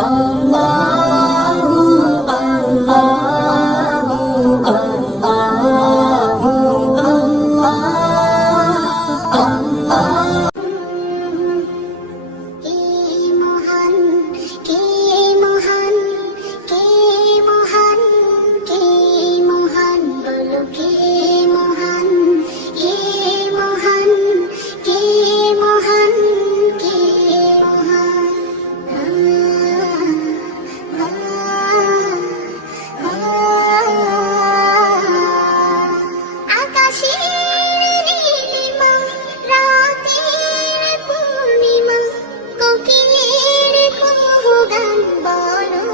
আল্লাহু আল্লাহু আল্লাহু আল্লাহ। কে মহান, কে মহান, কে মহান, কে মহান, বলো কে মহান, কে মহান, কে মহান, কে মহান। আকাশের নীলিমা, রাতের পূর্ণিমা, কোকিলের কুহুগান, বলো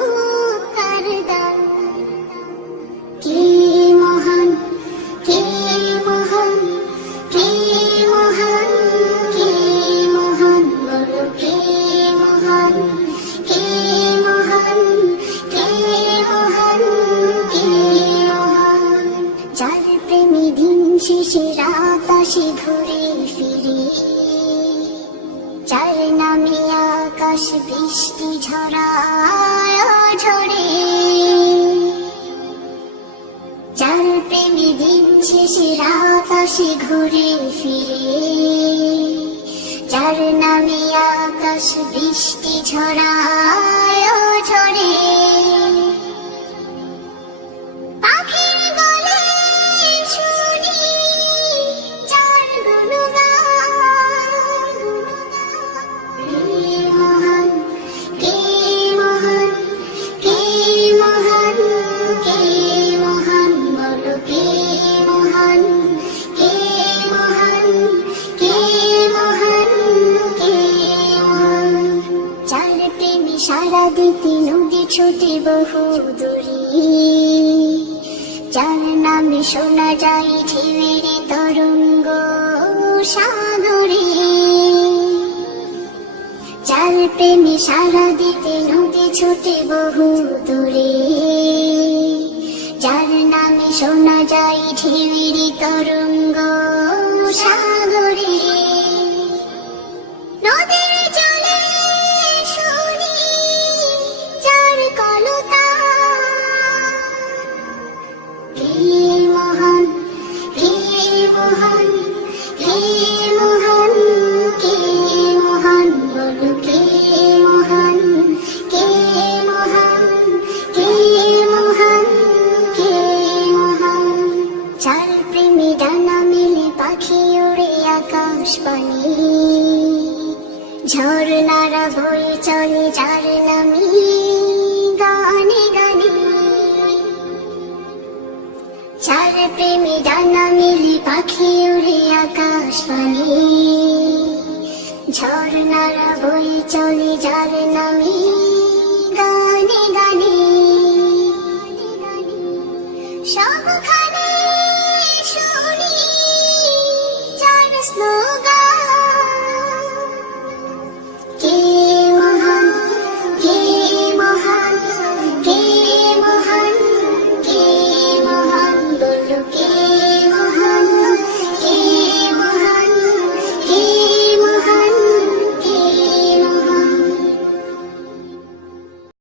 কার দান। কে মহান, কে মহান, কে মহান, কে মহান, বলো কে মহান, কে মহান, কে মহান, কে মহান। যার প্রেমে দিন শেষে রাত আসে ঘুরে ফিরে, যার নামে আকাশ বৃষ্টি ঝরায় ঝরে, যার প্রেমে দিন শেষে রাত আসে ঘুরে ফিরে, যার নামে আকাশ বৃষ্টি ঝরায় ঝরে। পাখির গলে শুনি যার গুণগান, কে মহান, কে মহান, কে মহান, কে মহান, বলো কে মহান, কে মহান, কে মহান, কে মহান। যার প্রেমে সারা দিতে নদী ছোটে বহু দূরে, যার নামে শোনা যায় ঢেউয়ের তরঙ্গ সাগরে, যার প্রেমে সারা দিতে নদী ছোটে বহু দূরে, যার নামে শোনা যায় ঢেউয়ের তরঙ্গ সাগরে। নদীর জলে শুনি যার কলতান, কে মহান, কে মহান, কে মহান, কে মহান, বলো কে মহান, কে মহান, কে মহান, কে মহান। যার প্রেমে ডানা মেলে পাখি ওড়ে আকাশ পানে, ঝর্ণারা বয়ে চলে যার নামে গানে গানে, যার প্রেমে ডানা মেলে পাখি ওড়ে আকাশ পানে, ঝর্ণারা বয়ে চলে যার নামে